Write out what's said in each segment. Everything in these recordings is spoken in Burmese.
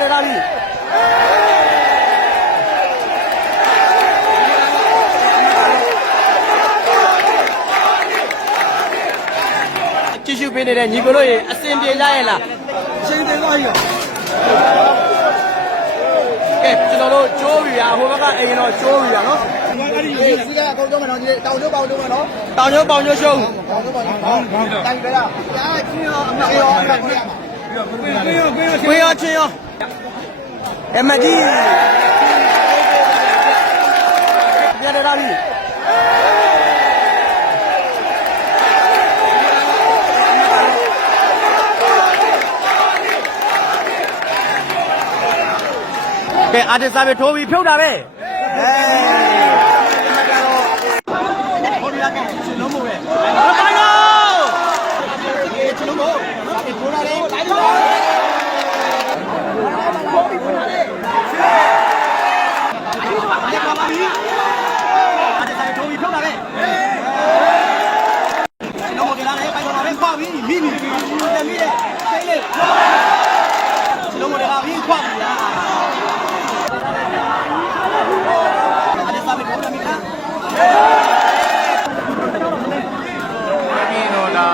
တယ်လားပြီကြည့်ရှုပေးနေတဲ့ညီကိုတို့ရေအစင်ပြေကြရဲ့လားအစင်ပြေသွားပြီကဲကျွန်တော်တို့ကျိုးပြီဟိုဘက်ကအိမ်တော့ကျိုးပြီနော်ဒီစီကအကုန်လုံးမနော်ဒီတောင်ကျိုးပေါင်ကျိုးမနော်တောင်ကျိုးပေါင်ကျိုးရှုံးတောင်ကျိုးပေါင်ကျိုးတိုင်ကြလားညာချင်းရောအမတ်ရောအမတ်ခွေးရောချင်းရောအမကြီးပြရတယ်လားပြီကဲအာတစားပဲထိုးပြီးဖြုတ်တာပဲဟိုဒီလာကလုံးမို့ပဲတိုင်းရောချလုံးမို့ထိုးလာတယ်တိုင်းရောထိုးပြီးထိုးလာတယ်အာတစားထိုးပြီးဖြုတ်တာပဲလုံးမို့ကြလာတယ်ပိုက်ပေါ်လာတယ်ခွာပြီးမိမိတက်မိတယ်စိတ်လေးလုံးမို့လာပြီးခွာပြီးလာ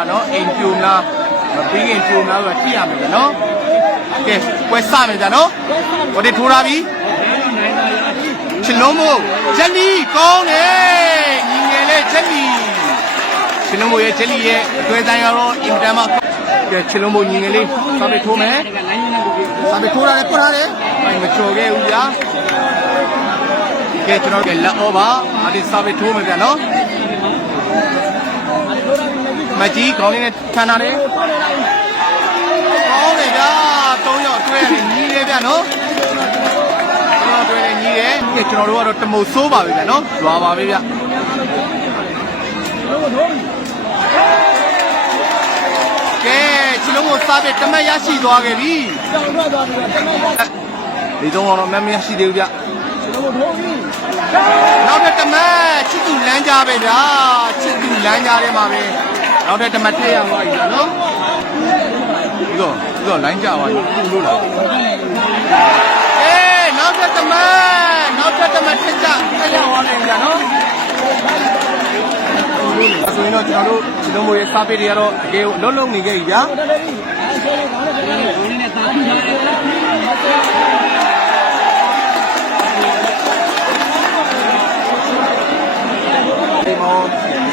းနော်အိမ်ကျုံလားမပြီးရင်ကျုံလားဆိုတာကြည့်ရမယ်နော်ကဲပွဲစမယ်ဗျာနော်ဟိုဒီထိုးလာပြီချလုံးမို့ဂျက်လီကောင်းတယ်ညီငယ်လေးဂျက်လီချလုံးမို့ရဲ့ဂျက်လီရဲ့အတွဲတိုင်းကတော့အင်တန်မှာကဲချလုံးမို့ညီငယ်လေးစာပေထိုးမယ်စာပေထိုးရတယ်ပုတ်ရတယ်မချော်ခဲ့ဘူးဗျာကဲကျွန်တော်ကလက်အောပါအဲ့ဒီစာပေထိုးမယ်ဗျာနော်မကြီးခေါင်းလေးနဲ့ထန်တာလေကောင်းတယ်ဗျာ3ယောက်တွဲရတယ်ညီးတယ်ဗျာနော်3ယောက်တွဲတယ်ညီးတယ်ကဲကျွန်တော်တို့ကတော့တမုတ်ဆိုးပါပြီဗျာနော်ရွာပါပဲဗျာကဲချလုံးကိုစားပြီးတမက်ရရှိသွားခဲ့ပြီဒီတော့တော့မမရရှိသေးဘူးဗျာနောက်တစ်တမက်ချစ်သူလမ်းကြပဲဗျာချစ်သူလမ်းကြထဲမှာပဲနောက်တဲ့တမတ်ထည့်ရမှာကြီးနော်ဒီတော့လိုင်းကြပါဘူးပူလို့လားအေးနောက်တဲ့တမတ်ထည့်ကြဆက်ရအောင်လည်းကြာနော်ဆိုရင်တော့ကျွန်တော်တို့ဒီလိုမျိုးစားပေးတွေကတော့အကေလုံးလုံးနေခဲ့ပြီဗျာဒီမော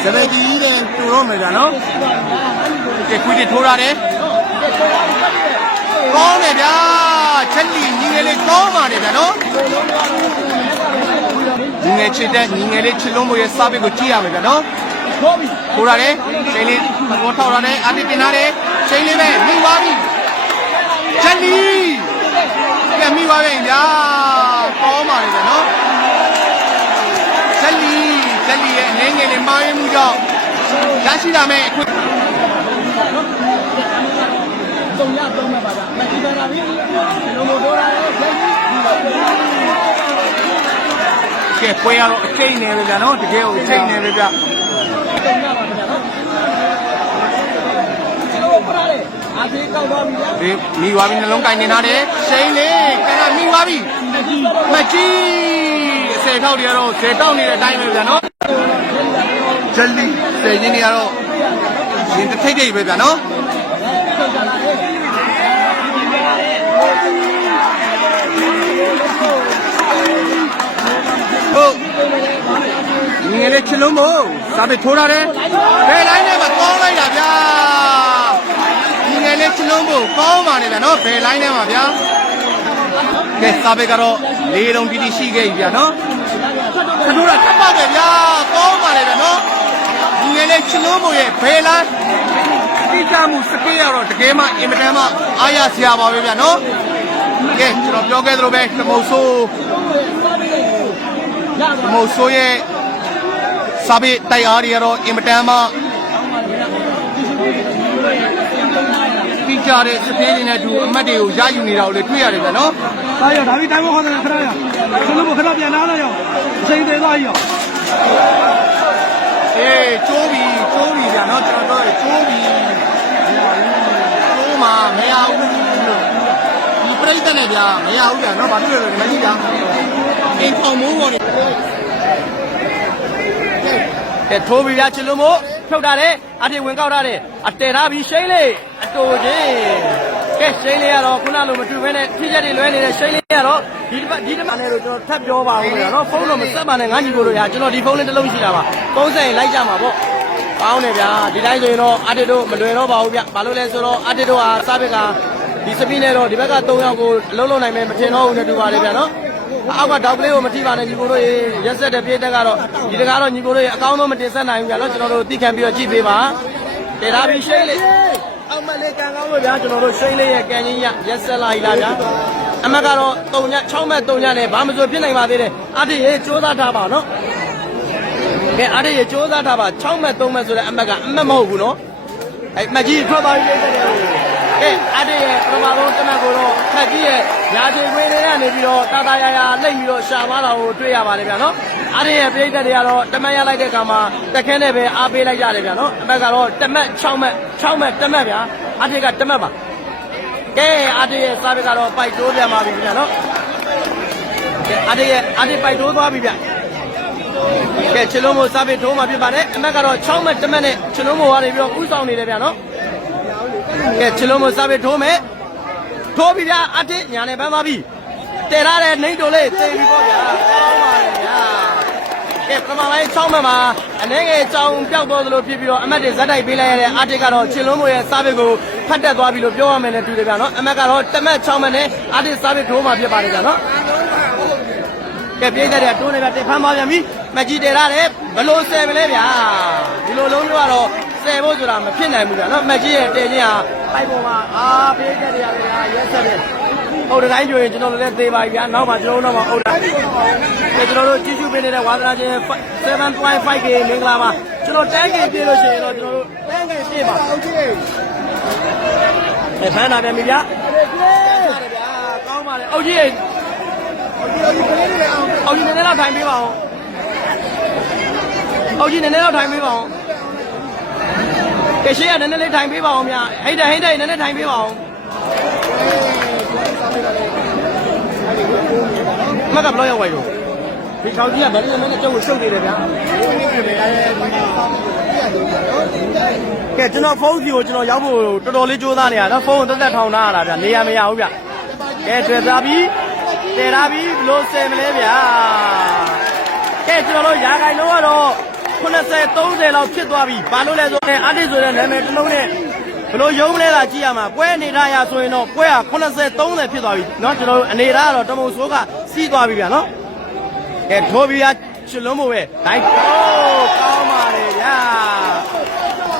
စပယ်ကြီးတဲ့တူတော့မယ်ဗျာနော်ကဲခွေးတွေထိုးရတယ်ကောင်းတယ်ဗျာချက်လီညီငယ်လေးကောင်းပါတယ်ဗျာနော်ညီငယ်ချစ်တဲ့ညီငယ်လေးချစ်လုံးမို့ရဲ့စားပစ်ကိုကြည့်ရမယ်ဗျာနော်ထိုးရတယ်ချိန်လေးဘောထောက်ရတယ်အတိတင်ရတယ်ချိန်လေးပဲမိသွားပြီချက်လီကဲမိသွားပြီဗျာကောင်းပါတယ်ဗျာနော်ချက်လီရဲ့အနေငယ်လေးမှားရမှုကြောင့်ရရှိလာမယ့်အခွင့်3ရ3မှာပါဗျာမကြည့်ပါဘူးလုံးမတော်ရတယ်ကဲပွဲရတော့အချိန်နေပဲဗျာနော်တကယ်ကိုအချိန်နေပဲဗျာ3ရပါဗျာနော်လုံးပရတယ်အသေးကောက်သွားပြီဗျာဒီမိသွားပြီနှလုံးကင်နေထားတယ်ရှိန်လေးကဲမိသွားပြီမကြည့်10ထောက်တွေကတော့10တောက်နေတဲ့အတိုင်းပဲဗျာနော်ဂျယ်လီ10ရင်းတွေကတော့ရင်တစ်ထိတ်ထိတ်ပဲဗျာနော်ဟုတ်ငယ်လေးချလုံးမို့စာပေထိုးရတယ်ဘယ်လိုင်းနဲ့မှကောင်းလိုက်တာဗျာငယ်လေးချလုံးမို့ကောင်းပါနေဗျာနော်ဘယ်လိုင်းနဲ့မှဗျာကဲစာပေကတော့၄လုံးတီးတီးရှိခဲ့ပြီဗျာနော်ခဏတော့ထပ်ပါတယ်ဗျာကောင်းပါလေဗျာနော်ငယ်လေးချလုံးမို့ရဲ့ဘယ်လိုင်းတိကျမှုစကေးရတော့တကယ်မှအင်မတန်မှအားရစရာပါပဲဗျာနော်ကဲကျွန်တော်ပြောခဲ့သလိုပဲတမုတ်ဆိုးရဲ့စာပေတိုက်အားတွေကတော့အင်မတန်မှပြီးကြတဲ့စပင်းတွေနဲ့တူအမတ်တွေကိုရယူနေတာကိုလည်းတွေ့ရတယ်ဗျာနော်ဒါရဒါပြီးတိုင်းဘောခေါ်တယ်ခဏရကျွန်တော်ခဏပြန်လာတော့အချိန်သေးသွားပြီရောအေးကျိုးပြီဗျာနော်ကျွန်တော်တို့ကျိုးပြီကျိုးမှာမရဘူးလို့ဒီပြ ပြိတ္တနဲ့ဗျာမရဘူးဗျာနော်ဘာဖြစ်လို့လဲဒီမကြီးဗျာအင်ခေါင်မိုးပေါ်နေကဲထိုးပြီးဗျာချစ်လို့မို့ဖြုတ်ထားတယ်အထေဝင်ကောက်ထားတယ်အတဲထားပြီးရှိန်လေးအတူချင်းကဲရှိန်လေးကတော့ခုနလိုမတူဘဲနဲ့ထိချက်တွေလွဲနေတဲ့ရှိန်လေးကတော့ဒီတမနဲ့တော့ကျွန်တော်ထပ်ပြောပါဦးဗျာနော်ဖုန်းတော့မဆက်ပါနဲ့ငါညီကိုတို့ရာကျွန်တော်ဒီဖုန်းလေးတစ်လုံးရှိတာပါပုံစံရင်လိုက်ကြမှာပေါ့ကောင်းတယ်ဗျာဒီတိုင်းဆိုရင်တော့အတေတို့မလွယ်တော့ပါဘူးဗျဘာလို့လဲဆိုတော့အတေတို့ဟာစားဘက်ကဒီစပီးနဲ့တော့ဒီဘက်က3ယောက်ကိုအလုံးလုံးနိုင်မယ်မထင်တော့ဘူးနဲ့တူပါတယ်ဗျာနော်အောက်ကတောက်ကလေးကိုမထိပါနဲ့ညီကိုတို့ရေရက်ဆက်တဲ့ပြေးတက်ကတော့ဒီတကားတော့ညီကိုတို့ရေအကောင်းဆုံးမတင်ဆက်နိုင်ဘူးဗျာနော်ကျွန်တော်တို့သိခံပြီးတော့ကြည့်ပေးပါတေရာပြီးရှိန်လေးအောက်မလေးကန်ကောင်းလို့ဗျာကျွန်တော်တို့ရှိန်လေးရဲ့ကန်ကြီးရရက်ဆက်လာ E လားဗျာအမကတော့3ည6မှတ်3ညနဲ့ဘာမှမဆိုဖြစ်နိုင်ပါသေးတယ်အတေရေစူးစမ်းထားပါနော်ကဲအားရစူးစမ်းထားပါ6မှတ်3မှတ်ဆိုတဲ့အမတ်ကအမတ်မဟုတ်ဘူးနော်အဲ့မကြီးထွက်သွားပြီးလေးတဲ့ကဲအားရပထမဆုံးတမတ်ကိုတော့ခက်ကြီးရဲ့ညာချေခွေးတွေကနေပြီးတော့တာတာယာယာလိမ့်ပြီးတော့ရှာသွားတာကိုတွေ့ရပါတယ်ဗျာနော်အားရပြိတ္တတွေကတော့တမတ်ရလိုက်တဲ့အခါမှာတက်ခဲနဲ့ပဲအားပေးလိုက်ရတယ်ဗျာနော်အမတ်ကတော့တမတ်6မှတ်တမတ်ဗျာအားရကတမတ်ပါကဲအားရစားဘက်ကတော့ပိုက်တိုးပြန်ပါပြီဗျာနော်ကဲအားရပိုက်တိုးသွားပြီဗျာကဲချလုံးမို့စားပြီးထိုးမှဖြစ်ပါတယ်အမက်ကတော့6မှတ်တမက်နဲ့ချလုံးမို့ကနေပြီးတော့ဥဆောင်နေတယ်ဗျာနော်ကဲချလုံးမို့စားပြီးထိုးမယ်ထိုးပြီဗျာအတစ်ညာနဲ့ပန်းသွားပြီတည်ရတဲ့နှိမ့်တိုလေးသိပြီပေါ့ဗျာကောင်းပါလေဗျာကဲပထမပိုင်း6မှတ်မှာအနေငယ်ကြောင်ပျောက်သွားသလိုဖြစ်ပြီးတော့အမက်တွေဇက်တိုက်ပေးလိုက်ရတဲ့အတစ်ကတော့ချလုံးမို့ရဲ့စားပြီးကိုဖတ်တက်သွားပြီလို့ပြောရမယ်နဲ့တူတယ်ဗျာနော်အမက်ကတော့တမက်6မှတ်နဲ့အတစ်စားပြီးထိုးမှဖြစ်ပါတယ်ဗျာနော်ကဲပြိတ္တတွေတိုးနေပြီဖမ်းပါပြန်ပြီမကြီးတယ်ရတယ်ဘလို့ဆယ်မလဲဗျာဒီလိုလုံးမျိုးကတော့ဆယ်ဖို့ဆိုတာမဖြစ်နိုင်ဘူးဗျာနော်မကြီးရဲ့တင်ချင်းဟာပိုက်ပေါ်မှာပြိတ္တတွေရတယ်ဗျာရက်ဆက်တယ်ဟုတ်တယ်တိုင်းကျွေကျွန်တော်လည်းသေးပါပြီဗျာနောက်မှကျွန်တော်တို့တော့ဟုတ်တာကျွန်တော်တို့ကြည့်ရှုပေးနေတဲ့ဝါသနာချင်း 7.5k မင်္ဂလာပါကျွန်တော် 10k ပြည့်လို့ရှိရင်တော့ကျွန်တော်တို့ 10k ပြည့်ပါဟုတ်ကဲ့ဖမ်းတာပြန်ပြီဗျာကောင်းပါလေအုတ်ကြီးအော်ကြီးနည်းနည်းတော့ထိုင်ပေးပါဦးအော်ကြီးနည်းနည်းတော့ထိုင်ပေးပါဦးကဲရှေ့ကနည်းနည်းလေးထိုင်ပေးပါဦးဗျာဟိတ်တဲ့နည်းနည်းထိုင်ပေးပါဦးမကဘလို့ရောက်ဝိုင်းရောဒီချောင်းကြီးကဗမာနဲ့ကျုပ်ကိုရှုပ်နေတယ်ဗျာကဲကျွန်တော်ဖုန်းစီကိုကျွန်တော်ရောက်ဖို့တော်တော်လေးကြိုးစားနေရတော့ဖုန်းကိုတက်ထောင်ထားရတာဗျာနေရမရဘူးဗျကဲတွေ့သားပြီတေရာပြီဘလို့ဆယ်မလဲဗျာကဲကျွန်တော်တို့ရာခိုင်လုံးကတော့80 30လောက်ဖြစ်သွားပြီဘာလို့လဲဆိုတော့အတစ်ဆိုတဲ့နာမည်တစ်လုံးနဲ့ဘလို့ရုံးလဲတာကြည့်ရမှာပွဲအနေထားရဆိုရင်တော့ပွဲက80 30ဖြစ်သွားပြီเนาะကျွန်တော်တို့အနေထားကတော့တမုံဆိုးကစီးသွားပြီဗျာเนาะကဲထိုးပြီးရချလုံးမို့ပဲဒိုင်းကောင်းပါလေဗျာ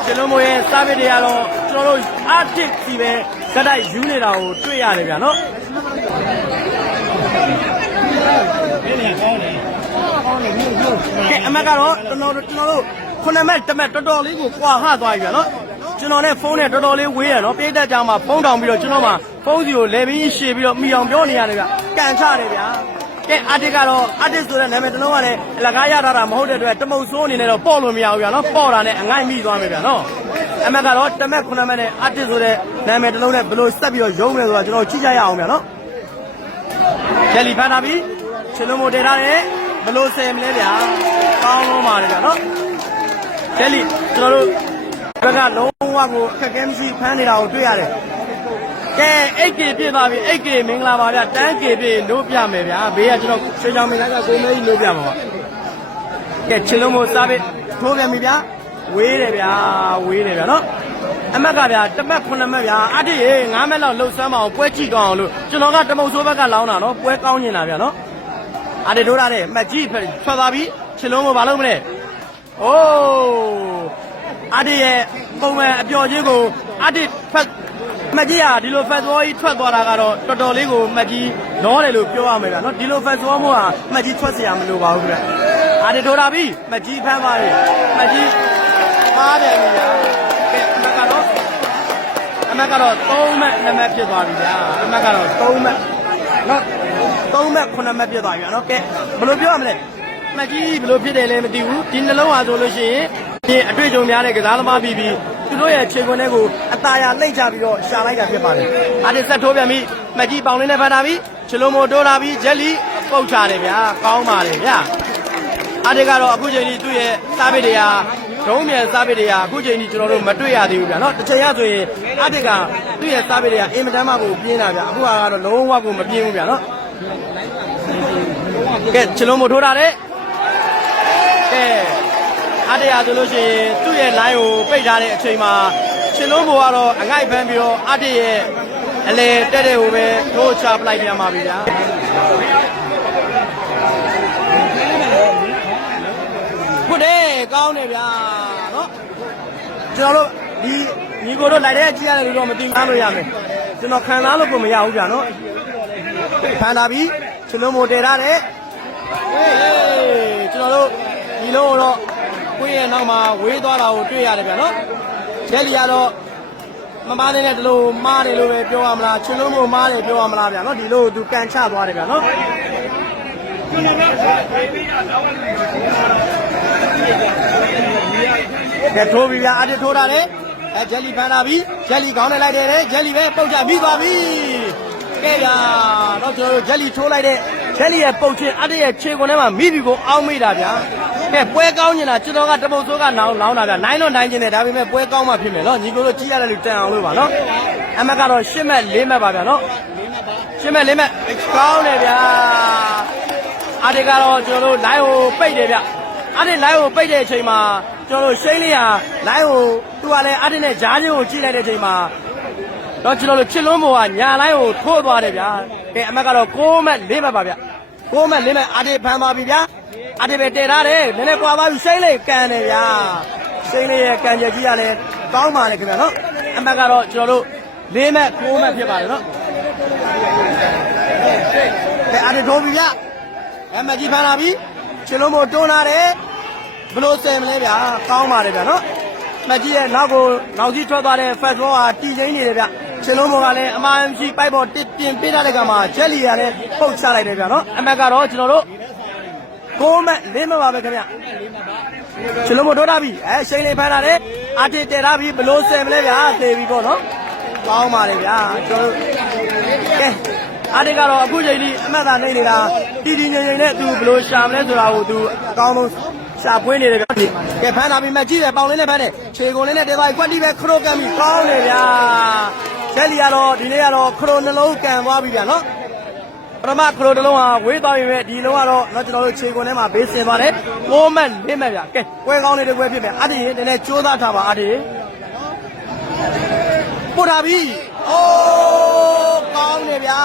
ချလုံးမို့ရဲ့စားပစ်တွေကတော့ကျွန်တော်တို့အတစ်စီပဲဇက်တိုက်ယူနေတာကိုတွေ့ရတယ်ဗျာเนาะကဲအမက်ကတော့ကျွန်တော်တို့9မှတ်10မှတ်တော်တော်လေးကိုကွာဟသွားပြီဗျာနော်ကျွန်တော်နဲ့ဖုန်းနဲ့တော်တော်လေးဝေးရနော်ပြေးတက်ကြမှာဖုန်းတောင်ပြီးတော့ကျွန်တော်မှဖုန်းစီကိုလဲပြီးရှေ့ပြီးတော့မိအောင်ပြောနေရတယ်ဗျကန်ချတယ်ဗျာကဲအတစ်ကတော့အတစ်ဆိုတဲ့နာမည်တစ်လုံးကလည်းအလကားရထားတာမဟုတ်တဲ့အတွက်တမုတ်ဆိုးအနေနဲ့တော့ပေါ့လို့မရဘူးဗျာနော်ပေါ့တာနဲ့အငိုက်မိသွားမယ်ဗျာနော်အမက်ကတော့10မှတ်9မှတ်နဲ့အတစ်ဆိုတဲ့နာမည်တစ်လုံးနဲ့ဘယ်လိုဆက်ပြီးတော့ရုံးလဲဆိုတာကျွန်တော်ကြည့်ကြရအောင်ဗျာနော်ဂျယ်လီဖန်တာပြီချလုံးမို့တေထားတယ်ဘလို့ဆယ်မလဲဗျာကောင်းလုံးပါတယ်ဗျာနော်ဂျယ်လီကျွန်တော်တို့ဘက်ကလုံးဝကိုအခက်အခဲမရှိဖမ်းနေတာကိုတွေ့ရတယ်ကဲ 8k ပြည့်သွားပြီ 8k မင်္ဂလာပါဗျာ 10k ပြည့်လို့ပြမယ်ဗျာဘေးကကျွန်တော်ဆွေးချောင်းမင်းသားကကိုမဲကြီးလို့ပြမှာပါကဲချလုံးမို့စားပြီးထိုးပြန်ပြီဗျာဝေးတယ်ဗျာနော်အမက်ကဗျာတစ်မှတ်9မှတ်ဗျာအတစ်ရေ9မှတ်လောက်လှုပ်ဆမ်းမအောင်ပွဲကြည့်ကောင်းအောင်လို့ကျွန်တော်ကတမုတ်ဆိုးဘက်ကလောင်းတာနော်ပွဲကောင်းနေတာဗျာနော်အတစ်ထိုးတာတဲ့မှတ်ကြီးထွက်သွားပြီချလုံးမို့ဘာလုပ်မလဲအိုးအတစ်ရဲ့ပုံမှန်အပျော်ခြင်းကိုအတစ်ဖက်မှတ်ကြီးဟာဒီလိုဖက်သွားကြီးထွက်သွားတာကတော့တော်တော်လေးကိုမှတ်ကြီးလောတယ်လို့ပြောရမယ်ဗျာနော်ဒီလိုဖက်သွားမှုဟာမှတ်ကြီးထွက်เสียမလိုပါဘူးဗျာအတစ်ထိုးတာပြီမှတ်ကြီးဖမ်းပါလေမှတ်ကြီးပါတယ်ဗျာကဲအမက်ကတော့3မှတ်2မှတ်ဖြစ်သွားပြီဗျာအမက်ကတော့3မှတ်နော်3မှတ်9မှတ်ဖြစ်သွားပြီနော်ကဲဘယ်လိုပြောရမလဲမကြီးဘယ်လိုဖြစ်တယ်လဲမသိဘူးဒီနှလုံးဟာဆိုလို့ရှိရင်ဒီအတွေ့အကြုံများတဲ့ကစားသမားပြီးသူတို့ရဲ့ခြေခွန်းတွေကိုအตาရလှိမ့်ချပြီးတော့ရှာလိုက်တာဖြစ်ပါတယ်အားဒီဆက်ထိုးပြန်ပြီ မှတ်ကြီးပေါင်လေးနဲ့ဖန်တာပြီးချလုံးမိုတိုးလာပြီးဂျက်လီပုတ်ချတယ်ဗျာကောင်းပါလေဗျာအားတွေကတော့အခုချိန်ကြီးသူ့ရဲ့စားပစ်တွေကဒုံးမြန်စားပစ်တွေကအခုချိန်ကြီးကျွန်တော်တို့မတွေ့ရသေးဘူးဗျာနော်တစ်ချိန်ရဆိုရင်အားတွေကသူ့ရဲ့စားပစ်တွေကအင်မတန်မှကိုပြင်းတာဗျာအခုကတော့လုံးဝကိုမပြင်းဘူးဗျာနော်ကဲချလုံးမိုထိုးတာတဲ့ကဲအားတရားဆိုလို့ရှိရင်သူ့ရဲ့ line ကိုပိတ်ထားတဲ့အချိန်မှာချလုံးမိုကတော့အငိုက်ဖမ်းပြီးတော့အားတရဲ့အလေတက်တဲ့ဟိုပဲထိုးချပလိုက်ပြန်ပါပြီဗျာဟုတ်တယ်ကောင်းတယ်ဗျာနော်ကျွန်တော်တို့ဒီညီကိုတို့လိုက်တဲ့ကြည့်ရတယ်လို့တော့မသိမ်းလို့ရမယ်ကျွန်တော်ခံစားလို့ကိုမရဘူးဗျာနော်ဖန်တာပြီးချလုံးမိုတည်ထားတယ်ကျွန်တော်တို့ဒီလုံးတော့ကိုယ့်ရဲ့နောက်မှာဝေးသွားတာကိုတွေ့ရတယ်ဗျာနော်ဂျယ်လီကတော့မမားနေတဲ့ဒီလိုမားတယ်လို့ပဲပြောရမလားချလုံးမိုမားတယ်ပြောရမလားဗျာနော်ဒီလိုသူကန်ချသွားတယ်ဗျာနော်ကဲထိုးပြီဗျာအတစ်ထိုးတာလေဂျယ်လီဖန်တာပြီဂျယ်လီခေါင်းနဲ့လိုက်တယ်ဂျယ်လီပဲပုတ်ချပြီးသွားပြီကဲဗျာတော့ကျွန်တော်တို့ဂျယ်လီထိုးလိုက်တဲ့ဂျယ်လီရဲ့ပုတ်ချင်းအတစ်ရဲ့ခြေခွန်ထဲမှာမိပြီကိုအောင်းမိတာဗျာကဲပွဲကောင်းနေတာကျွန်တော်ကတပုတ်ဆိုးကလောင်းတာဗျာနိုင်တော့နိုင်ခြင်းနဲ့ဒါပေမဲ့ပွဲကောင်းမှဖြစ်မယ်နော်ညီကိုတို့ကြည့်ရတယ်လို့တန်အောင်လို့ပါနော်အမက်ကတော့10မှတ်4မှတ်ပါဗျာနော်10မှတ်4မှတ်ကောင်းတယ်ဗျာအားတွေကတော့ကျွန်တော်တို့ line ကိုပိတ်တယ်ဗျအားတွေ line ကိုပိတ်တဲ့အချိန်မှာကျွန်တော်တို့ရှိန်လေးဟာ line ကိုသူကလည်းအားတွေနဲ့ဂျားချင်းကိုကြည့်လိုက်တဲ့အချိန်မှာတော့ကျွန်တော်တို့ချစ်လုံးဘောကညာ line ကိုထိုးသွားတယ်ဗျာကဲအမက်ကတော့6မှတ်4မှတ်ပါဗျ6မှတ်4မှတ်အားတွေဖမ်းပါပြီဗျာအားတွေပဲတည်ထားတယ်နည်းနည်းကွာသွားပြီရှိန်လေးကန်တယ်ဗျာရှိန်လေးရဲ့ကန်ချက်ကြီးကလည်းကောင်းပါလေခင်ဗျာနော်အမက်ကတော့ကျွန်တော်တို့4မှတ်6မှတ်ဖြစ်ပါတယ်နော်ကဲအားတွေထိုးပြီဗျအမကြီးဖမ်းလာပြီချလုံးမိုတွန်းလာတယ်ဘလို့ဆယ်မလဲဗျာကောင်းပါတယ်ဗျာနော်မကြီးရဲ့နောက်ကိုနောက်ကြီးထွက်သွားတဲ့ fast ball ဟာတီချင်းနေတယ်ဗျချလုံးမိုကလည်းအမှန်ရှိပိုက်ပေါ်တင်ပေးထားတဲ့ကမှာဂျက်လီကလည်းပုတ်ချလိုက်တယ်ဗျာနော်အမက်ကတော့ကျွန်တော်တို့6မှတ်4မှတ်ပါပဲခင်ဗျချလုံးမိုထိုးထားပြီရှိန်လေးဖမ်းလာတယ်အာတစ်တည်ထားပြီဘလို့ဆယ်မလဲဗျာသေပြီပေါ့နော်ကောင်းပါတယ်ဗျာကျွန်တော်ကဲအားတွေကတော့အခုချိန်ကြီးအမှတ်သာနေနေတာတီတီငိမ့်ငိမ့်နဲ့သူဘယ်လိုရှာမလဲဆိုတာကိုသူအကောင်းဆုံးရှာပွင့်နေတယ်ဗျာကဲဖမ်းတာပြီးမှကြည့်တယ်ပေါင်လေးနဲ့ဖမ်းတယ်ခြေကုန်လေးနဲ့တဲသွားပြီကွက်တီပဲခရိုကန်ပြီးကောင်းတယ်ဗျာဂျယ်လီကတော့ဒီနေ့ကတော့ခရိုနှလုံးကန်သွားပြီဗျာနော်ပထမခရိုတစ်လုံးဟာဝေးသွားပြီပဲဒီလုံးကတော့ကျွန်တော်တို့ခြေကုန်ထဲမှာဘေးဆင်သွားတယ်6မှတ်4မှတ်ဗျာကဲပွဲကောင်းလေးတစ်ပွဲဖြစ်မယ်အားတည်းနည်းနည်းကြိုးစားထားပါအားတည်းပို့တာပြီအိုးကောင်းတယ်ဗျာ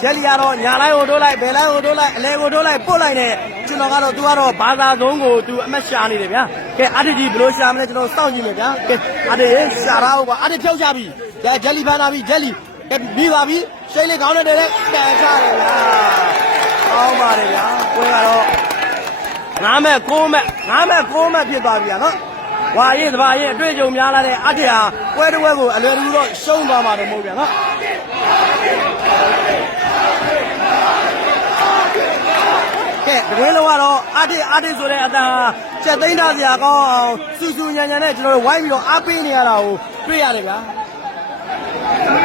ဂျယ်လီကတော့ညာလိုက်ကိုထိုးလိုက်ဘယ်လိုက်ကိုထိုးလိုက်အလဲကိုထိုးလိုက်ပို့လိုက်နဲ့ကျွန်တော်ကတော့သူကတော့ဘာသာသုံးကိုသူအမတ်ရှာနေတယ်ဗျာကဲအားတကြီးဘယ်လိုရှာမလဲကျွန်တော်စောင့်ကြည့်မယ်ဗျာကဲအားတရှာတော့ပါအားတဖြောက်ချပြီဂျယ်လီဖမ်းလာပြီဂျယ်လီကဲပြီးပါပြီရှိန်လေးခေါင်းနဲ့တည်းတန်ချတယ်ဗျာကောင်းပါတယ်ဗျာပွဲကတော့9မှတ်6မှတ်ဖြစ်သွားပြီဗျာနော်ဝါရင်သဘာရင်အတွေ့အကြုံများလာတဲ့အထက်ဟာပွဲတစ်ပွဲကိုအလွယ်တကူတော့ရှုံးသွားမှာတော့မဟုတ်ပြန်နော်ကဲတကယ်လို့ကတော့အထက်ဆိုတဲ့အတန်ဟာစက်သိန်းသားစရာကောင်းအောင်စူးစူးညံညံနဲ့ကျွန်တော်တို့ဝိုင်းပြီးတော့အားပေးနေရတာကိုတွေ့ရတယ်ဗျာ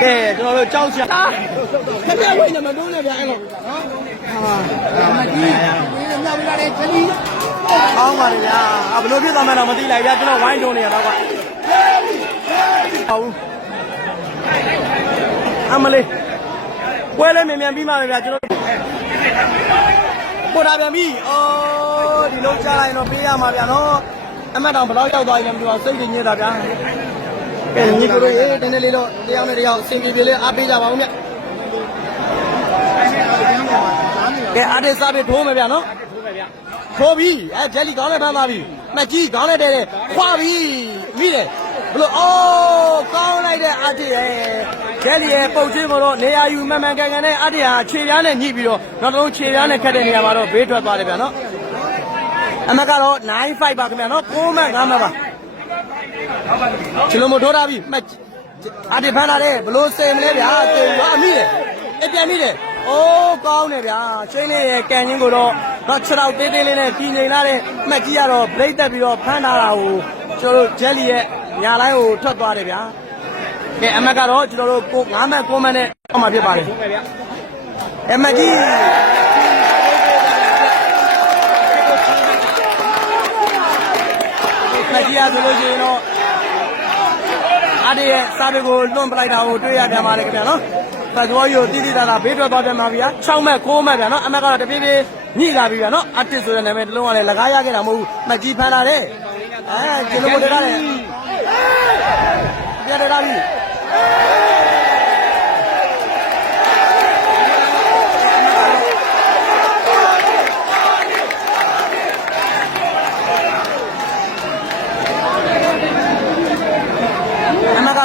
ကဲကျွန်တော်တို့ကြောက်ချာခက်တဲ့ဝိုင်းနဲ့မတိုးနဲ့ဗျာအဲ့လိုနော်မကြီးမြောက်ပြလာတဲ့ခလီကောင်းပါလေဗျာဘယ်လိုဖြစ်သွားမှန်းတော့မသိလိုက်ဗျာကျွန်တော်ဝိုင်းတုံးနေရတော့ကဟုတ်အမလေးပွဲလေးမြန်ပြီးမှပဲဗျာကျွန်တော်ပို့တာပြန်ပြီအော်ဒီလုံးချလိုက်တော့ပေးရမှာဗျာနော်အမတ်တောင်ဘယ်တော့ရောက်သွားပြီလဲမသိဘူးစိတ်ကြီးညစ်တာဗျာကဲညီကိုတို့ရေတနေ့လေးတော့တရားနဲ့တရားအဆင်ပြေလေးအားပေးကြပါဦးမြတ်ကဲအားတဲ့စားပြီးထိုးမယ်ဗျာနော်ထိုးပြီဂျယ်လီကောင်းနဲ့ဖမ်းသွားပြီမကြီးကောင်းနဲ့တဲတယ်ခွာပြီမိတယ်ဘလို့အိုးကောင်းလိုက်တဲ့အထက်ရဲ့ဂျယ်လီရဲ့ပုတ်ချင်းကိုတော့နေရာယူမှန်ကန်နဲ့အထက်ဟာခြေပြားနဲ့ညှိပြီးတော့နောက်တစ်လုံးခြေပြားနဲ့ခတ်တဲ့နေရာမှာတော့ဘေးထွက်သွားတယ်ဗျာနော်အမကတော့9-5ပါခင်ဗျာနော်6မှတ်5မှတ်ပါချလုံးမထိုးထားပြီမှတ်အထက်ဖမ်းလာတယ်ဘလို့စင်မလဲဗျာတေးရောအမိတယ်အပြန်မိတယ်အိုးကောင်းတယ်ဗျာချင်းလေးရဲ့ကန်ချင်းကိုတော့ခြေထောက်သေးသေးလေးနဲ့ကြီးငိန်လာတဲ့မှတ်ကြီးကတော့ဘလိတ်တက်ပြီးတော့ဖမ်းထားတာကိုကျွန်တော်တို့ဂျယ်လီရဲ့ညာလိုင်းကိုထွက်သွားတယ်ဗျာက ကဲအမတ်ကတော့ကျွန်တော်တို့9မှတ်9မှတ်နဲ့အောက်မှာဖြစ်ပါတယ်အမတ်ကြီးမကြီးရဆိုလို့ရှိရင်တော့အားတရဲ့စာပေကိုလွန့်ပလိုက်တာကိုတွေ့ရပြန်ပါတယ်ခင်ဗျာနော်ဖတ်တော်ရိုတိတိတာတာဘေးထွက်သွားပြန်ပါဗျာ6မှတ်9မှတ်ဗျာနော်အမတ်ကတော့တပြေးပြေးညှိလာပြီဗျာနော်အတစ်ဆိုတဲ့နာမည်တစ်လုံးကလည်းလကားရခဲ့တာမဟုတ်ဘူးမကြီးဖမ်းလာတယ်ကျွန်တော်တို့ရတယ်ပြန်လာပြီ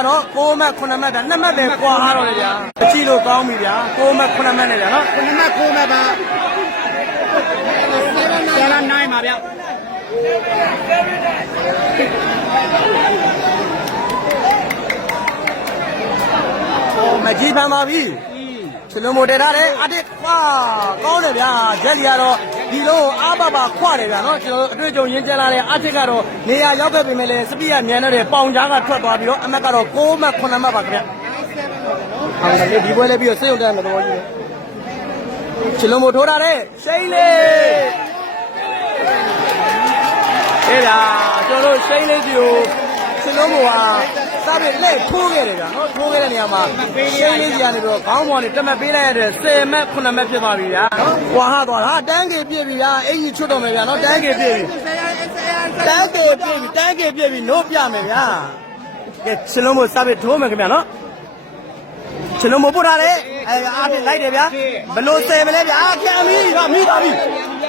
တော့6မှတ်9မှတ်ဒါ2မှတ်ပဲကွာတော့လေဗျာအကြည့်လို့ကောင်းပြီဗျာ6မှတ်9မှတ်နဲ့ဗျာနော်9မှတ်9မှတ်ပါဆယ်လာနိုင်ပါဗျာမကြီးဖမ်းပါပြီချလုံးမို့တက်ထားတယ်အတစ်ခွာကောင်းတယ်ဗျာဂျက်လီကတော့ဒီလုံးအားပါခွတယ်ဗျာနော်ကျွန်တော်အတွေ့အကြုံရင်းကျလာတဲ့အတစ်ကတော့နေရာရောက်ခဲ့ပြီမဲ့လေစပီးကမြန်တဲ့ပေါင်ကြားကထွက်သွားပြီးတော့အမတ်ကတော့6မှတ်9မှတ်ပါခင်ဗျာအောင်တယ်ဒီပွဲလေးပြီးတော့စိတ်ုံတက်မယ်တော်ကြီးချလုံးမို့ထိုးထားတယ်ရှိန်လေးဟေးဗျာကျွန်တော်တို့ရှိန်လေးစီကိုချလုံးမို့ဟာစားပြီးလက်ထိုးခဲ့တယ်ဗျာနော်ထိုးခဲ့တဲ့နေရာမှာရှိန်လေးစီကနေပြီးတော့ခေါင်းပေါ်နဲ့တက်မှတ်ပေးလိုက်ရတဲ့10မှတ်9မှတ်ဖြစ်သွားပြီဗျာနော်ဟွာဟာသွားတာတန်းကေပြည့်ပြီဗျာအင်ကြီးချွတ်တော်မယ်ဗျာနော်တန်းကေပြည့်ပြီတန်းကေပြည့်ပြီနိုးပြမယ်ဗျာကဲချလုံးမို့စားပြီးထိုးမယ်ခင်ဗျာနော်ချလုံးမို့ပို့ထားတယ်အားဖြင့်လိုက်တယ်ဗျာဘလို့10မလဲဗျာခံပြီတော့မိသွားပြီ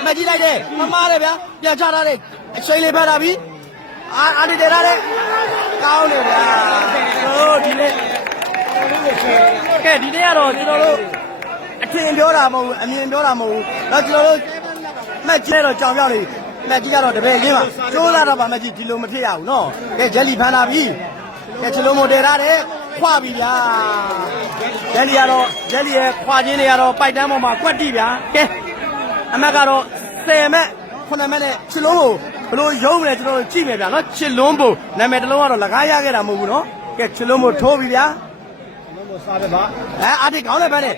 မကြည့်လိုက်တယ်မမားတယ်ဗျာပြန်ချထားတယ်အချိန်လေးဖတ်ထားပြီအားဒီတက်ထားတယ်ကောင်းတယ်ဗျာတို့ဒီနေ့ကဲဒီနေ့ကတော့ကျွန်တော်တို့အထင်ပြောတာမဟုတ်ဘူးအမြင်ပြောတာမဟုတ်ဘူးတော့ကျွန်တော်တို့မက်ကြီးတော့ကြောင်ပြောက်နေမက်ကြီးကတော့တပည့်လေးပါကျိုးလာတော့ပါမက်ကြီးဒီလိုမဖြစ်ရဘူးနော်ကဲဂျယ်လီဖမ်းလာပြီကဲချလုံးမို့တယ်ထားတယ်ခွာပြီဗျာဂျယ်လီရဲ့ခွာခြင်းတွေကတော့ပိုက်တန်းပေါ်မှာကွက်တိဗျာကဲအမတ်ကတော့10မှတ်9မှတ်နဲ့ချလုံးကိုဘလို့ရုံးမယ်ကျွန်တော်တို့ကြည့်မယ်ဗျာနော်ချစ်လွန်းဖို့နာမည်တစ်လုံးကတော့လကားရခဲ့တာမဟုတ်ဘူးနော်ကဲချစ်လွန်းဖို့ထိုးပြီဗျာစားပဲပါအားတိကောင်းတယ်ဗျာနဲ့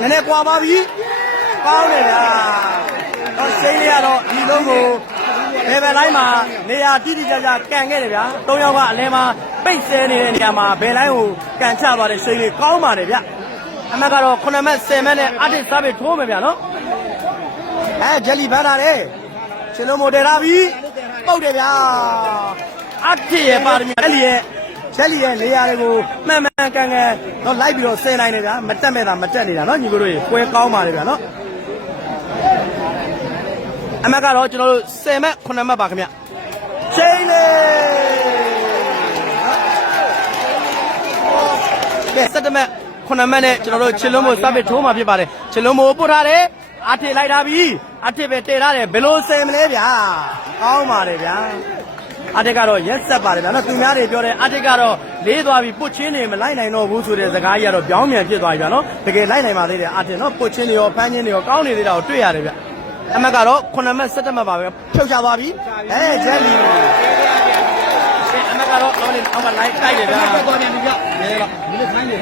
နည်းနည်းကွာပါပြီကောင်းတယ်ဗျာတော့စိမ့်လေးကတော့ဒီလုံးကိုလေဘယ်တိုင်းမှာနေရာတိတိကျကျကန်ခဲ့တယ်ဗျာ3ယောက်ကအလဲမှာပိတ်ဆဲနေတဲ့နေရာမှာဘယ်တိုင်းကိုကန်ချသွားတဲ့စိမ့်လေးကောင်းပါတယ်ဗျာအမတ်ကတော့9မှတ်10မှတ်နဲ့အတစ်စားပြီးထိုးမယ်ဗျာနော်ဂျယ်လီဖမ်းလာတယ်ချစ်လုံးမို့တယ်လာပြီပုတ်တယ်ဗျာအတစ်ရဲ့ပါရမီဂျယ်လီရဲ့နေရာတွေကိုမှန်ကန်တော့လိုက်ပြီးတော့ဆယ်နိုင်တယ်ဗျာမတက်မဲ့တာမတက်နေတာနော်ညီကိုတို့ရေပွဲကောင်းပါလေဗျာနော်အမတ်ကတော့ကျွန်တော်တို့10မှတ်9မှတ်ပါခင်ဗျချိန်လေးကဲ7မှတ်9မှတ်နဲ့ကျွန်တော်တို့ချစ်လုံးမို့စပစ်ထိုးမှာဖြစ်ပါတယ်ချစ်လုံးမို့ပို့ထားတယ်အထစ်လိုက်တာပြီအထစ်ပဲတည်ထားတယ်ဘယ်လိုဆယ်မလဲဗျာကောင်းပါတယ်ဗျာအတစ်ကတော့ရက်ဆက်ပါတယ်ဗျာနော်သူများတွေပြောတယ်အတစ်ကတော့လေးသွားပြီပုတ်ချင်းနေမလိုက်နိုင်တော့ဘူးဆိုတဲ့စကားကြီးကတော့ပြောင်းပြန်ဖြစ်သွားပြီဗျာနော်တကယ်လိုက်နိုင်ပါသေးတယ်အတစ်နော်ပုတ်ချင်းတွေရောဖမ်းချင်းတွေရောကောင်းနေသေးတာကိုတွေ့ရတယ်ဗျအမတ်ကတော့9မှတ်7မှတ်ပါပဲဖြုတ်ချသွားပြီဂျယ်လီအမတ်ကတော့အောက်ကလိုက်တိုက်တယ်ဗျာသွားပြန်ပြီဗျရဲပါမင်းခိုင်းနေ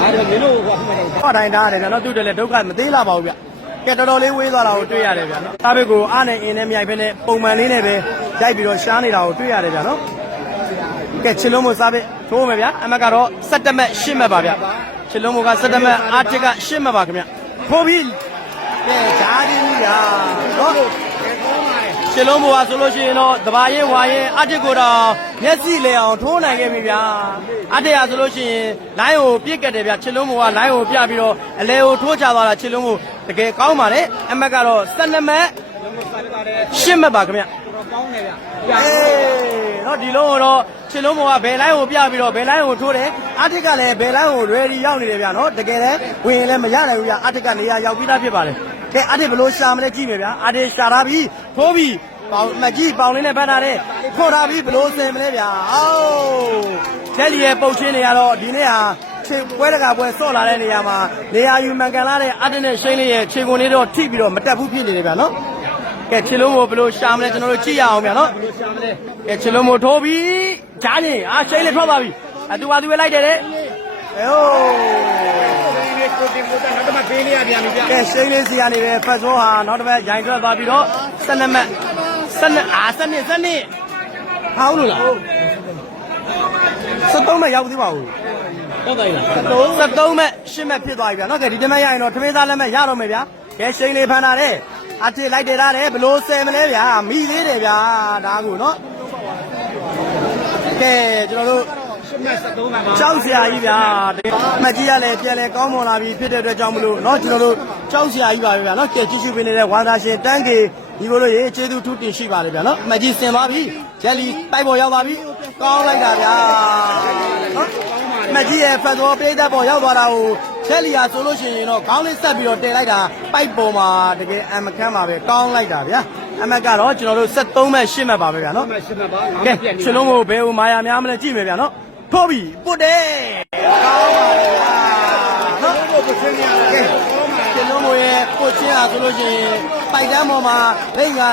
အားတော့မင်းတို့ဟိုဟောတိုင်းတားတယ်ဗျာနော်သူတို့လည်းဒုက္ခမသေးလာပါဘူးဗျကဲတော်တော်လေးဝေးသွားတာကိုတွေ့ရတယ်ဗျာနော်အားဘက်ကိုအားနဲ့အင်းနဲ့မြိုက်ဖက်နဲ့ပုံမှန်လေးနဲ့ပဲရိုက်ပြီးတော့ရှားနေတာကိုတွေ့ရတယ်ဗျာနော်ကဲချစ်လုံးမို့စားပဲထိုးမယ်ဗျာအမတ်ကတော့7မှတ်8မှတ်ပါဗျာချစ်လုံးမို့က7မှတ်အားတစ်က8မှတ်ပါခင်ဗျထိုးပြီးကဲဓာကြီးကြီးဗျာနော်ချစ်လုံးမို့ကဆိုလို့ရှိရင်တော့တဘာရင်ဝါရင်အတစ်ကိုတော့မျက်စိလဲအောင်ထိုးနိုင်ခဲ့ပြီဗျာအတစ်ရဆိုလို့ရှိရင်လိုင်းကိုပြစ်ကတ်တယ်ဗျာချစ်လုံးမို့ကလိုင်းကိုပြပြီးတော့အလဲကိုထိုးချသွားတာချစ်လုံးမို့တကယ်ကောင်းပါလေအမတ်ကတော့12မှတ်8မှတ်ပါခင်ဗျကောင်းတယ်ဗျတော့ဒီလုံးတော့ချစ်လုံးမို့ကဘယ်လိုင်းကိုပြပြီးတော့ဘယ်လိုင်းကိုထိုးတယ်အတစ်ကလည်းဘယ်လိုင်းကို ready ရောက်နေတယ်ဗျာနော်တကယ်လည်းဝင်ရင်လည်းမရနိုင်ဘူးဗျာအတစ်ကနေရာရောက်ပြီးသားဖြစ်ပါတယ်ကဲအတစ်ဘလို့ရှာမလဲကြည့်မယ်ဗျာအတစ်ရှာထားပြီးထိုးပြီးပေါင်မကြီးပေါင်လေးနဲ့ဖတ်ထားတယ်ခေါ်ထားပြီးဘလို့ဆင်မလဲဗျာအော်ဂျယ်လီရဲ့ပုတ်ချင်းတွေကတော့ဒီနေ့ဟာခြေပွဲတကာပွဲဆော့လာတဲ့နေရာမှာနေရာယူမှန်ကန်လာတဲ့အတစ်နဲ့ရှိန်လေးရဲ့ခြေကုန်လေးတော့ထိပြီးတော့မတက်ဘူးဖြစ်နေတယ်ဗျာနော်ကဲချစ်လုံးမို့ဘလို့ရှာမလဲကျွန်တော်တို့ကြည့်ရအောင်ဗျာနော်ဘလို့ရှာမလဲကဲချစ်လုံးမို့ထိုးပြီးဂျားချင်းရှိန်လေးထွက်သွားပြီ သူပါသူပဲလိုက်တယ်လေအေးဟို ကိုတင်ကိုတက်နောက်တစ်မှပေးနေရပြန်ပြီဗျ ကဲရှိန်လေးစီကနေပဲဖက်ဆိုဟာနောက်တစ်ပတ်ရိုင်ထွက်သွားပြီးတော့12မှတ်12ဟောင်းလို့လား73မှတ်ရောက်သေးပါဘူး တော့တိုင်းလား 73မှတ်10မှတ်ဖြစ်သွားပြီဗျာနော်ကဲဒီတမက်ရရင်တော့ထမင်းသားလက်မှတ်ရတော့မယ်ဗျာကဲရှိန်လေးဖန်တာတဲ့အထစ်လိုက်တယ်ထားတယ်ဘလို့ဆယ်မလဲဗျာမိသေးတယ်ဗျာဒါကိုနော်ကဲကျွန်တော်တို့ 10မှတ်73မှတ်ပါ ကြောက်စရာကြီးဗျာမကြီးရလဲပြန်လဲကောင်းမွန်လာပြီဖြစ်တဲ့အတွက်ကြောင့်မလို့เนาะကျွန်တော်တို့ကြောက်စရာကြီးပါပဲဗျာเนาะကြည့်ကြည့်ရှုပေးနေတဲ့ဝါသာရှင်တန်းကေဒီလိုလို့ရေကျေးဇူးထူးတင်ရှိပါလေဗျာเนาะမကြီးစင်ပါပြီဂျယ်လီတိုက်ပေါ်ရောက်ပါပြီကောင်းလိုက်တာဗျာเนาะမကြီးရဲ့ဖက်တော်ပေးတဲ့ပေါ်ရောက်သွားတာကိုဂျယ်လီဟာဆိုလို့ရှိရင်တော့ခေါင်းလေးဆက်ပြီးတော့တင်လိုက်တာပိုက်ပေါ်မှာတကယ်အမခမ်းပါပဲကောင်းလိုက်တာဗျာအမကတော့ကျွန်တော်တို့73မှတ်8မှတ်ပါပဲဗျာเนาะ 10မှတ်ပါငါး ကဲ မှတ်ပြက်နေ ရှင်လုံးကိုဘယ်ဟိုမာယာများမလဲကြည့်မယ်ဗျာเนาะထိုးပြီပုတ်တယ်ကောင်းပါလေဗျာနော် ကိုကိုဆင်းနေရတယ် ကဲကျွန်တော်တို့ရဲ့ပုတ်ချင်းအားဆိုလို့ရှိရင်ပိုက်တန်းပေါ်မှာလိမ့်ငါ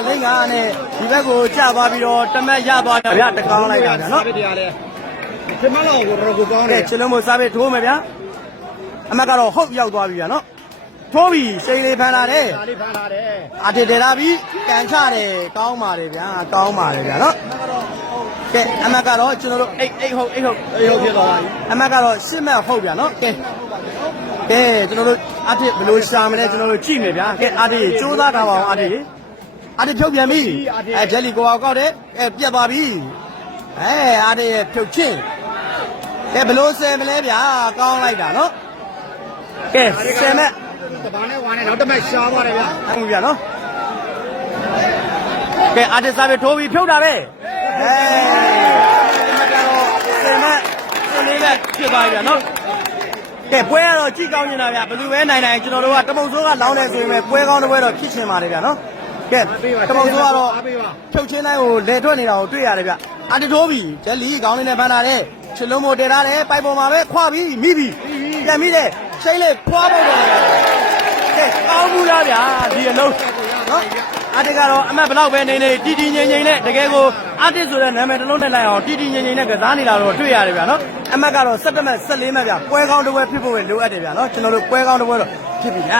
နဲ့ဒီဘက်ကိုကျသွားပြီးတော့တမက်ရသွားတယ်ဗျာတကောင်းလိုက်တာဗျာနော် တရားလေဒီမလောက်ကိုရောကိုကောင်းတ ကဲ ယ် ကျွန်တော်တို့စားပြီးထိုးမယ်ဗျာအမကတော့ဟုတ်ရောက်သွားပြီဗျာနော်ထိုးပြီစိန်လေးဖန်လာတယ် ဒါလေးဖန်လာတယ် အာတေတယ်လာပြီကန်ချတယ်ကောင်းပါတယ်ဗျာကောင်းပါတယ်ဗျာနော်ကဲအမကတော့ကျွန်တော်တို့အိတ်ဟုတ်ဖြစ်သွားပါပြီအမကတော့10မှတ်ဟုတ်ဗျာနော်ကဲကျွန်တော်တို့အတစ်ဘယ်လိုရှာမလဲကျွန်တော်တို့ကြည့်မယ်ဗျာကဲအတစ်စူးစမ်းတာပါအောင်အတစ်ဖြုတ်ပြန်ပြီဂျယ်လီကိုအောင်ကောက်တယ်ပြတ်သွားပြီအတစ်ရဲ့ဖြုတ်ချင်းဘယ်လိုဆယ်မလဲဗျာကောင်းလိုက်တာနော်ကဲ10မှတ် တဘာနဲ့ဝါနဲ့နောက်တစ်မှတ်ရှားသွားတယ်ဗျ ဟုတ်ပြီနော်ကဲအာတစ်စားပဲထိုးပြီးဖြုတ်တာပဲဒီမှာကတော့ဆယ်နဲ့ဆယ်လေးပဲဖြစ်သွားပြီဗျနော်ကဲပွဲကတော့ကြည့်ကောင်းနေတာဗျဘယ်သူပဲနိုင်ကျွန်တော်တို့ကတမုံစိုးကလောင်းနေဆိုရင်ပဲပွဲကောင်းတစ်ပွဲတော့ဖြစ်ချင်ပါတယ်ဗျနော်ကဲတမုံစိုးကတော့ဖြုတ်ချင်းတိုင်းကိုလေထွက်နေတာကိုတွေ့ရတယ်ဗျအာတစ်ထိုးပြီးဂျယ်လီကောင်းလေးနဲ့ဖမ်းလာတယ်ချလုံးမို့တယ်ထားတယ်ပိုက်ပေါ်မှာပဲခွာပြီးမိပြီးပြန်ပြီးတယ်ရှိတ်လေးခွာဖို့တယ်ကဲကောင်းဘူးလားဗျာဒီအလုံးနော်အတစ်ကတော့အမတ်ဘလောက်ပဲနေနေတီတီငိမ့်ငိမ့်နဲ့တကယ်ကိုအတစ်ဆိုတဲ့နာမည်တစ်လုံးနဲ့လိုက်အောင်တီတီငိမ့်ငိမ့်နဲ့ကစားနေတာတော့တွေ့ရတယ်ဗျာနော်အမတ်ကတော့17မှတ်14မှတ်ဗျာပွဲကောင်းတစ်ပွဲဖြစ်ဖို့ပဲလိုအပ်တယ်ဗျာနော်ကျွန်တော်တို့ပွဲကောင်းတစ်ပွဲတော့ဖြစ်ပြီဗျာ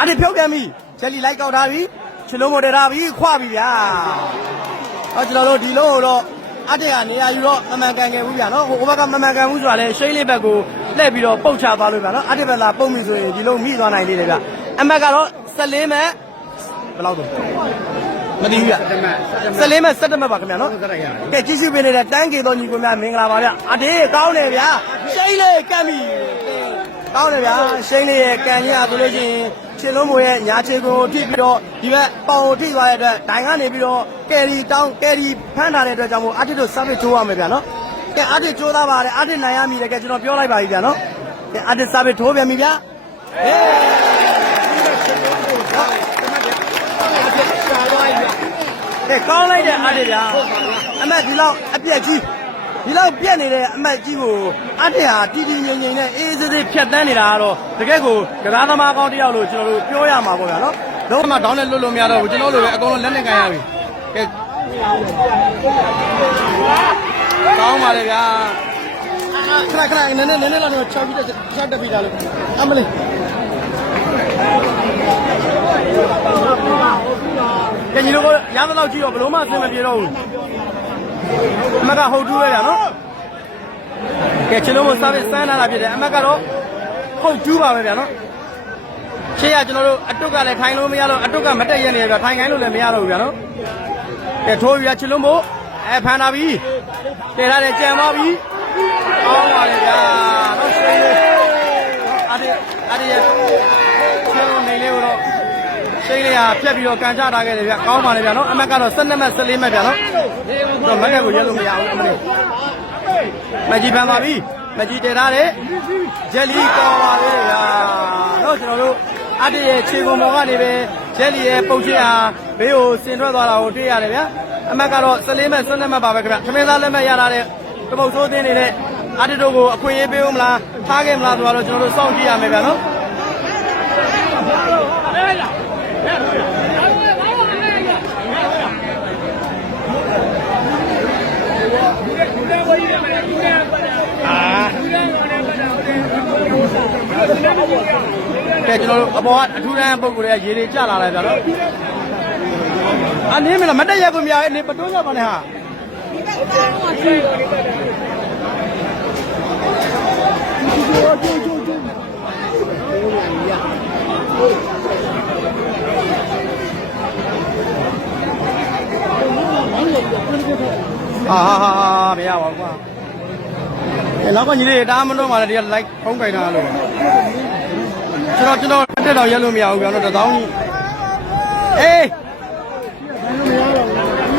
အတစ်ဖြုတ်ပြန်ပြီဂျယ်လီလိုက်ကောက်ထားပြီချလုံးမို့တယ်ထားပြီခွာပြီဗျာဟောကျွန်တော်တို့ဒီလုံးကိုတော့အတစ်ကနေရာယူတော့မမှန်ကန်ခဲ့ဘူးဗျာနော်ဟိုဘက်ကမမှန်ကန်ဘူးဆိုတာလေရှိတ်လေးဘက်ကိုလှည့်ပြီးတော့ပုတ်ချသွားလို့ဗျာနော်အတစ်ဘက်လာပုတ်ပြီဆိုရင်ဒီလုံးမိသွားနိုင်သေးတယ်ဗျာအမတ်ကတော့14မှတ်ဘယ်လောက်တော့မသိဘူးဗျ14မှတ်17မှတ်ပါခင်ဗျာနော်ကဲကြည့်ရှုပေးနေတဲ့တန်းကေတော်ညီကိုများမင်္ဂလာပါဗျအတေးကောင်းတယ်ဗျာရှိန်လေးကမ်းပြီကောင်းတယ်ဗျာရှိန်လေးရဲ့ကန်ကြီးအားဆိုလို့ရှိရင်ခြေလုံးမို့ရဲ့ညာခြေကိုထိပြီးတော့ဒီဘက်ပေါင်ကိုထိသွားတဲ့အတွက်ဒိုင်ကနေပြီးတော့ကယ်ရီဖမ်းထားတဲ့အတွက်ကြောင့်မို့အတစ်တို့ service ထိုးရမယ်ဗျာနော်ကဲအတစ်ချိုးသားပါတယ်အတစ်နိုင်ရမည်လေကဲကျွန်တော်ပြောလိုက်ပါပြီဗျာနော်ကဲအတစ် service ထိုးပြန်ပြီဗျာကောင်းလိုက်တဲ့အတစ်ဗျာအမတ်ဒီလောက်အပြက်ကြီးဒီလောက်ပြက်နေတဲ့အမတ်ကြီးကိုအတစ်ဟာတီတီငိမ့်ငိမ့်နဲ့အေးသေးသေးဖြတ်တန်းနေတာကတော့တကယ်ကိုကစားသမားကောင်းတစ်ယောက်လို့ကျွန်တော်တို့ပြောရမှာပေါ့ဗျာနော်လုံးဝဒေါင်းနဲ့လွတ်လို့မရတော့ဘူးကျွန်တော်တို့လည်းအကုန်လုံးလက်နဲ့ကန်ရပြီကဲကောင်းပါလေဗျာခဏနည်းနည်းလောက်တော့6ပြီးတော့6တက်ပြီးတာလို့အမလေးကဲညီတို့ကရသလောက်ကြည့်တော့ဘလို့မှအဆင်မပြေတော့ဘူးအမကဟုတ်တူးပဲဗျာနော်ကဲချလုံးမစားပြီးစမ်းလာတာဖြစ်တယ်အမကတော့ဟုတ်တူးပါပဲဗျာနော်ရှေ့ကကျွန်တော်တို့အတုတ်ကလည်းထိုင်လို့မရတော့အတုတ်ကမတက်ရနေဗျာထိုင်ခိုင်းလို့လည်းမရတော့ဘူးဗျာနော်ကဲထိုးပြီးချလုံးမို့ဖန်လာပြီတည်ထားတယ်ကြံသွားပြီအောင်းပါလေဗျာနော်ဆွေးအားရချလုံးနေလေးကိုတော့ရှိန်လေးဟာဖြတ်ပြီးတော့ကန်ချထားခဲ့တယ်ဗျကောင်းပါလေဗျာနော်အမတ်ကတော့12မှတ်14မှတ်ဗျာနော်တော့မက်ကကိုရဲလို့မရဘူးအမလေးမကြီးပန်းပါပြီမကြီးတည်ထားတယ်ဂျယ်လီကောင်းပါလေဗျာနော်ကျွန်တော်တို့အတ္တရဲ့ခြေကုန်ပေါ်ကနေပဲဂျယ်လီရဲ့ပုတ်ချစ်ဟာဘေးကိုဆင်ထွက်သွားတာကိုတွေ့ရတယ်ဗျာအမတ်ကတော့14မှတ်12မှတ်ပါပဲခင်ဗျထမင်းသားလက်မှတ်ရလာတဲ့တပုတ်ဆိုးသင်းနေတဲ့အတ္တတို့ကိုအခွင့်အရေးပေးဦးမလားထားခဲ့မလားဆိုတော့ကျွန်တော်တို့စောင့်ကြည့်ရမယ်ဗျာနော် ကဲကျွန်တော်တို့အပေါ်ကအထူးတန်းပုံကိုယ်ရဲ့ရေတွေကျလာလိုက်ဗျာနော်အနေမလားမတက်ရက်ကိုမရဘူးအနေပတွန်းရပါနဲ့ဟာဟာမရပါဘူးကွာနောက်ကညီလေးတားမတော့မှလည်းဒီက like ဖုန်းကြိုက်တာလို့ကျွန်တော်တက်တော့ရက်လို့မရဘူးဗျာတော့1000ကြီးအေး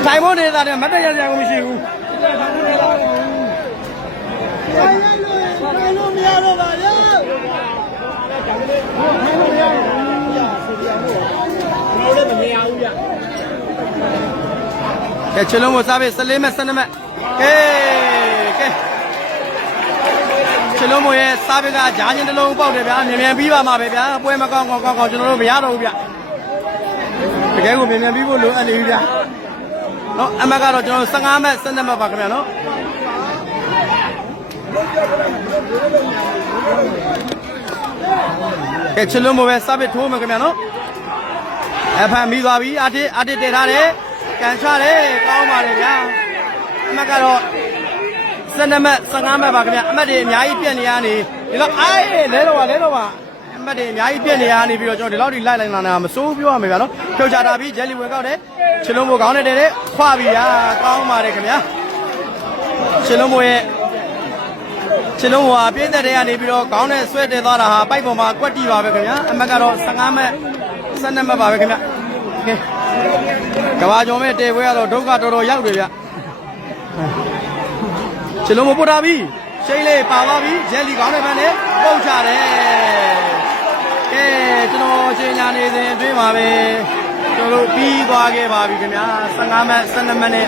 ဆိုင်မို့နေတာတည်းမတက်ရက်စရာကိုမရှိဘူးဆိုင်လို့မရတော့ပါရဲ့ကဲချလုံးကိုစားပေး14မဲ့12မဲ့ကဲချလုံးမို့ရဲ့စားပေးကဂျားချင်းတစ်လုံးပေါက်တယ်ဗျာမြန်ပြီးပါမှာပဲဗျာပွဲမကောင်းကျွန်တော်တို့မရတော့ဘူးဗျတကယ်ကိုမြန်ပြီးဖို့လိုအပ်နေပြီဗျာနော်အမကတော့ကျွန်တော်15မဲ့12မဲ့ပါခင်ဗျာနော်ကဲချလုံးမို့ပဲစားပေးထိုးမယ်ခင်ဗျာနော်အဖန်ပြီးသွားပြီအတစ်တည်ထားတယ်ကန်ချတယ်ကောင်းပါလေဗျာအမကတော့12မဲ့15မဲ့ပါခင်ဗျအမတ်တွေအများကြီးပြက်နေရနေဒီတော့လဲတော့ပါအမတ်တွေအများကြီးပြက်နေရနေပြီးတော့ကျွန်တော်ဒီလောက်ထိလိုက်လာတာမစိုးပြောရမယ်ဗျာနော်ဖြုတ်ချတာပြီးဂျယ်လီဝင်ကောက်တယ်ချလုံးမို့ကောင်းတယ်ခွာပြီဗျာကောင်းပါတယ်ခင်ဗျာချလုံးမို့ရဲ့ချလုံးမို့ပြည့်တဲ့တွေကနေပြီးတော့ကောင်းတဲ့ဆွဲတင်သွားတာဟာပိုက်ပေါ်မှာကွက်တီပါပဲခင်ဗျာအမတ်ကတော့15မဲ့12မဲ့ပါပဲခင်ဗျကဲကဘာကျော်မဲ့တေပွဲကတော့ဒုက္ခတော်ရောက်တယ်ဗျချလုံးမပို့တာပြီရှိန်လေးပါသွားပြီဂျယ်လီကောင်းတဲ့ဘက်နဲ့ပုတ်ချတယ်ကဲကျွန်တော်ချင်းညာနေစဉ်အတွင်းပါပဲကျွန်တော်တို့ပြီးသွားခဲ့ပါပြီခင်ဗျာ15မဲ့12မဲ့နဲ့